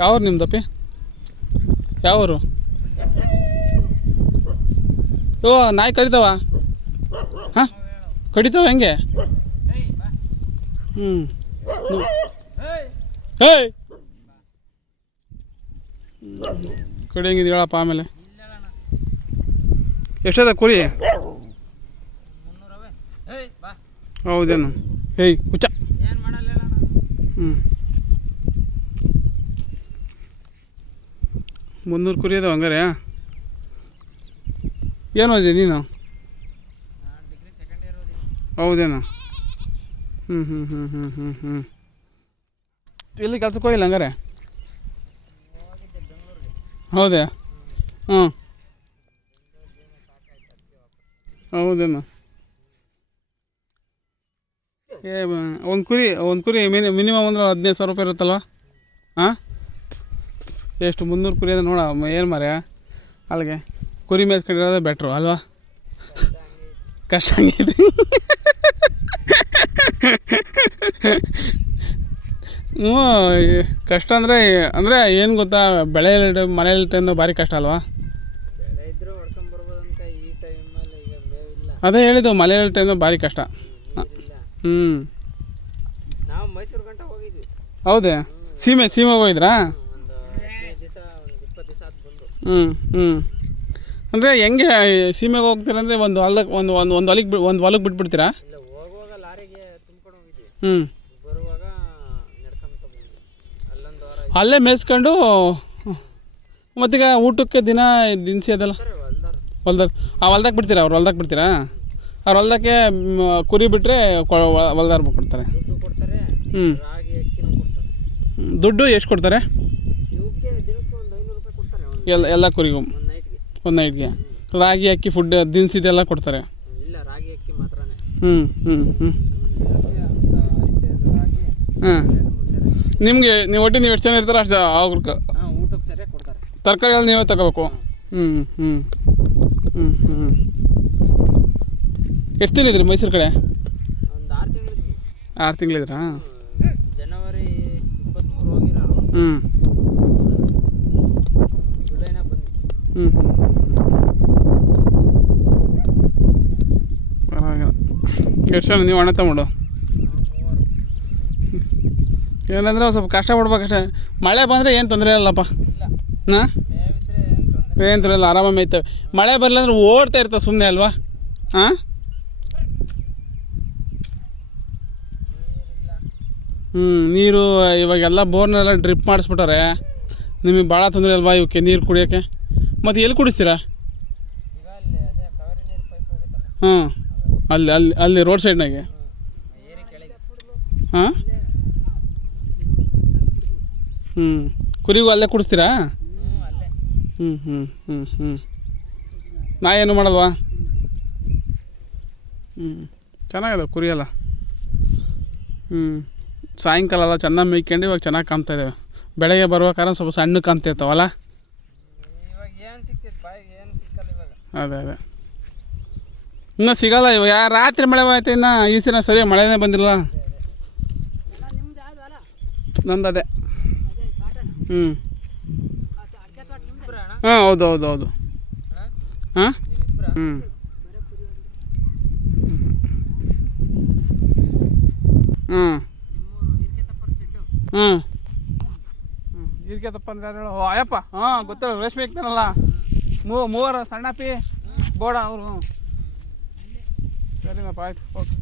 ಯಾವ್ರು ನಿಮ್ದಪ್ಪಿ? ಯಾವರು? ಓ ನಾಯಿ ಕಡಿತಾವ? ಹಾಂ ಕಡಿತಾವ ಹೆಂಗೆ? ಹ್ಞೂ ಹೇಯ್ ಕಡಿಯಂಗಿದ್ದು ಹೇಳಪ್ಪ. ಆಮೇಲೆ ಎಷ್ಟದ ಕುರಿ? ಹೌದೇನು? ಹೇಯ್ ಹುಚ್ಚ. ಹ್ಞೂ 300 ಕುರಿ ಅದಾವ ಹಂಗಾರೆ. ಏನು ಓದಿದೆ ನೀನು? ಹೌದೇನು? ಹ್ಞೂ ಹ್ಞೂ ಹ್ಞೂ ಹ್ಞೂ ಹ್ಞೂ ಹ್ಞೂ ಎಲ್ಲಿ ಕೆಲ್ಸಕ್ಕೆ ಹೋಗಿಲ್ಲ ಹಂಗಾರೆ? ಹೌದಾ? ಹ್ಞೂ ಹೌದೇನು? ಒಂದು ಕುರಿ ಮಿನಿಮಮ್ ಅಂದ್ರೆ 15,000 ರೂಪಾಯಿ ಇರುತ್ತಲ್ವ? ಹಾಂ ಎಷ್ಟು 300 ಕುರಿ ಅದ ನೋಡ. ಏನು ಮಾರ್ಯ ಅಲ್ಲಿಗೆ ಕುರಿ ಮೇಯ್ಸ್ಕೊಂಡಿರೋದೇ ಬೆಟ್ರು ಅಲ್ವಾ? ಕಷ್ಟ ಹಂಗಿದೆ. ಹ್ಞೂ ಕಷ್ಟ ಅಂದರೆ ಏನು ಗೊತ್ತಾ, ಬೆಳೆ ಮನೇಲಿ ಟೈಮ್ನ ಭಾರಿ ಕಷ್ಟ ಅಲ್ವಾ? ಅದೇ ಹೇಳಿದ್ದು ಮಳೆ ಟೈಮ್ನ ಭಾರಿ ಕಷ್ಟ. ಹ್ಞೂ ನಾವು ಮೈಸೂರು ಗಂಟ ಹೋಗಿದ್ವಿ. ಹೌದೇ? ಸೀಮೆಗೆ ಹೋಗಿದ್ರಾ? ಹ್ಞೂ ಹ್ಞೂ ಅಂದರೆ ಹೆಂಗೆ ಸೀಮೆಗೆ ಹೋಗ್ತೀರಂದರೆ ಒಂದು ಹೊಲಕ್ಕೆ ಬಿಟ್ಬಿಡ್ತೀರಾ? ಇಲ್ಲ, ಹೋಗುವಾಗ ಲಾರಿಗೆ ತುಂಬ್ಕೊಂಡು ಹೋಗಿದ್ವಿ. ಹ್ಞೂ ಬರುವಾಗ ನಡ್ಕೊಂತ ಬಂದ್ವಿ. ಅಲ್ಲೊಂದು ವಾರ ಅಲ್ಲೇ ಮೇಯಿಸ್ಕೊಂಡು ಮತ್ತೀಗ ಊಟಕ್ಕೆ ದಿನಸಿ ಅದಲ್ಲ ಹೊಲ್ದಾಗ ಹೊಲ್ದಾಗ ಬಿಡ್ತೀರಾ? ಅವ್ರು ಹೊಲ್ದಾಗ ಬಿಡ್ತೀರಾ? ಅವ್ರು ಹೊಲ್ದಕ್ಕೆ ಕುರಿ ಬಿಟ್ಟರೆ ಹೊಲ್ದಾರ ಕೊಡ್ತಾರೆ. ದುಡ್ಡು ಕೊಡ್ತಾರೆ. ಹ್ಞೂ ರಾಗಿ ಅಕ್ಕಿನೂ ಕೊಡ್ತಾರೆ. ದುಡ್ಡು ಎಷ್ಟು ಕೊಡ್ತಾರೆ? ಇವಕ್ಕೆ ದಿನಕ್ಕೆ ಒಂದು 500 ರೂಪಾಯಿ ಕೊಡ್ತಾರೆ. ಎಲ್ಲ ಕುರಿಗೂ ಒಂದು ನೈಟ್ಗೆ. ರಾಗಿ ಅಕ್ಕಿ ಫುಡ್ ದಿನಸಿದೆಲ್ಲ ಕೊಡ್ತಾರೆ. ಇಲ್ಲ, ರಾಗಿ ಅಕ್ಕಿ ಮಾತ್ರನೇ. ಹ್ಞೂ ಹ್ಞೂ ಹ್ಞೂ ಹಾಂ ನಿಮಗೆ ನೀವು ಒಟ್ಟು ಎಷ್ಟು ಜನ ಇರ್ತಾರೆ ಅಷ್ಟು ಅವ್ರಿಗೆ ಊಟಕ್ಕೆ ಸರಿಯಾಗಿ ಕೊಡ್ತಾರೆ. ತರಕಾರಿಗಳು ನೀವೇ ತಗೋಬೇಕು. ಹ್ಞೂ ಹ್ಞೂ ಹ್ಞೂ ಹ್ಞೂ ಎಷ್ಟು ದಿನ ಇದ್ರಿ ಮೈಸೂರು ಕಡೆ? ಒಂದು 6 ತಿಂಗಳಿದ್ವಿ. 6 ತಿಂಗಳಿದ್ರಾ? ಜನವರಿ 23 ಹೋಗಿರೋರು. ಹ್ಞೂ ಜುಲೈನ ಬಂದ್ವಿ. ಹ್ಞೂ ಪರವಾಗಿಲ್ಲ. ಎಷ್ಟು ಜನ ನೀವು ಅಣ್ಣ ತಗೊಂಡು? ಏನಂದರೆ ಸ್ವಲ್ಪ ಕಷ್ಟ ಪಡ್ಬೇಕಷ್ಟೇ. ಮಳೆ ಬಂದರೆ ಏನು ತೊಂದರೆ ಇಲ್ಲಪ್ಪ. ಹಾಂ ಏನು ತೊಂದರೆ ಇಲ್ಲ, ಆರಾಮಾಗಿ ಮೇಯ್ತವೆ. ಮಳೆ ಬರಲಿಲ್ಲ ಅಂದ್ರೆ ಓಡ್ತಾ ಇರ್ತವೆ ಸುಮ್ಮನೆ ಅಲ್ವಾ? ಹಾಂ ನೀರು ಇವಾಗೆಲ್ಲ ಬೋರ್ನೆಲ್ಲ ಡ್ರಿಪ್ ಮಾಡಿಸ್ಬಿಟ್ಟಾರೆ. ನಿಮಗೆ ಭಾಳ ತೊಂದರೆ ಅಲ್ವಾ ಇವಕ್ಕೆ ನೀರು ಕುಡಿಯೋಕ್ಕೆ? ಮತ್ತು ಎಲ್ಲಿ ಕುಡಿಸ್ತೀರಾ? ಹಾಂ ಅಲ್ಲಿ ರೋಡ್ ಸೈಡ್ನಾಗೆ. ಹಾಂ ಹ್ಞೂ ಕುರಿಗೂ ಅಲ್ಲೇ ಕುಡಿಸ್ತೀರಾ? ಹ್ಞೂ ಹ್ಞೂ ಹ್ಞೂ ಹ್ಞೂ ನಾಯಿ ಏನು ಮಾಡಲ್ವಾ? ಹ್ಞೂ ಚೆನ್ನಾಗಿದೆ ಕುರಿ ಎಲ್ಲ. ಹ್ಞೂ ಸಾಯಂಕಾಲ ಎಲ್ಲ ಚೆನ್ನಾಗಿ ಮೇಯ್ಕೊಂಡು ಇವಾಗ ಚೆನ್ನಾಗಿ ಕಾಣ್ತಾ ಇದ್ದಾವೆ. ಬೆಳಗ್ಗೆ ಬರ್ಬೇಕಾದ್ರೆ ಸ್ವಲ್ಪ ಸಣ್ಣ ಕಾಣ್ತಿರ್ತಾವಲ್ಲ. ಅದೇ ಇನ್ನೂ ಸಿಗಲ್ಲ ಇವಾಗ. ರಾತ್ರಿ ಮಳೆ ಆಯ್ತು, ಇನ್ನು ಈ ಸಲ ಸರಿಯಾಗಿ ಮಳೆನೇ ಬಂದಿಲ್ಲ. ನಂದು ಅದೇ. ಹ್ಞೂ ಹಾಂ ಹೌದು ಹಾಂ ಹ್ಞೂ ಹ್ಞೂ ಹ್ಞೂ ಹೀರಿಕೆ ತಪ್ಪ ಅಂದ್ರೆ ಯಾರು ಹೇಳು? ಅಯ್ಯಪ್ಪ ಹಾಂ ಗೊತ್ತೇಳು, ರೇಷ್ಮೆ ಇಕ್ತಾನಲ್ಲ ಮೂವರು ಸಣ್ಣಪ್ಪಿ ಬೋಡ ಅವರು. ಸರಿನಪ್ಪ ಆಯ್ತು ಓಕೆ.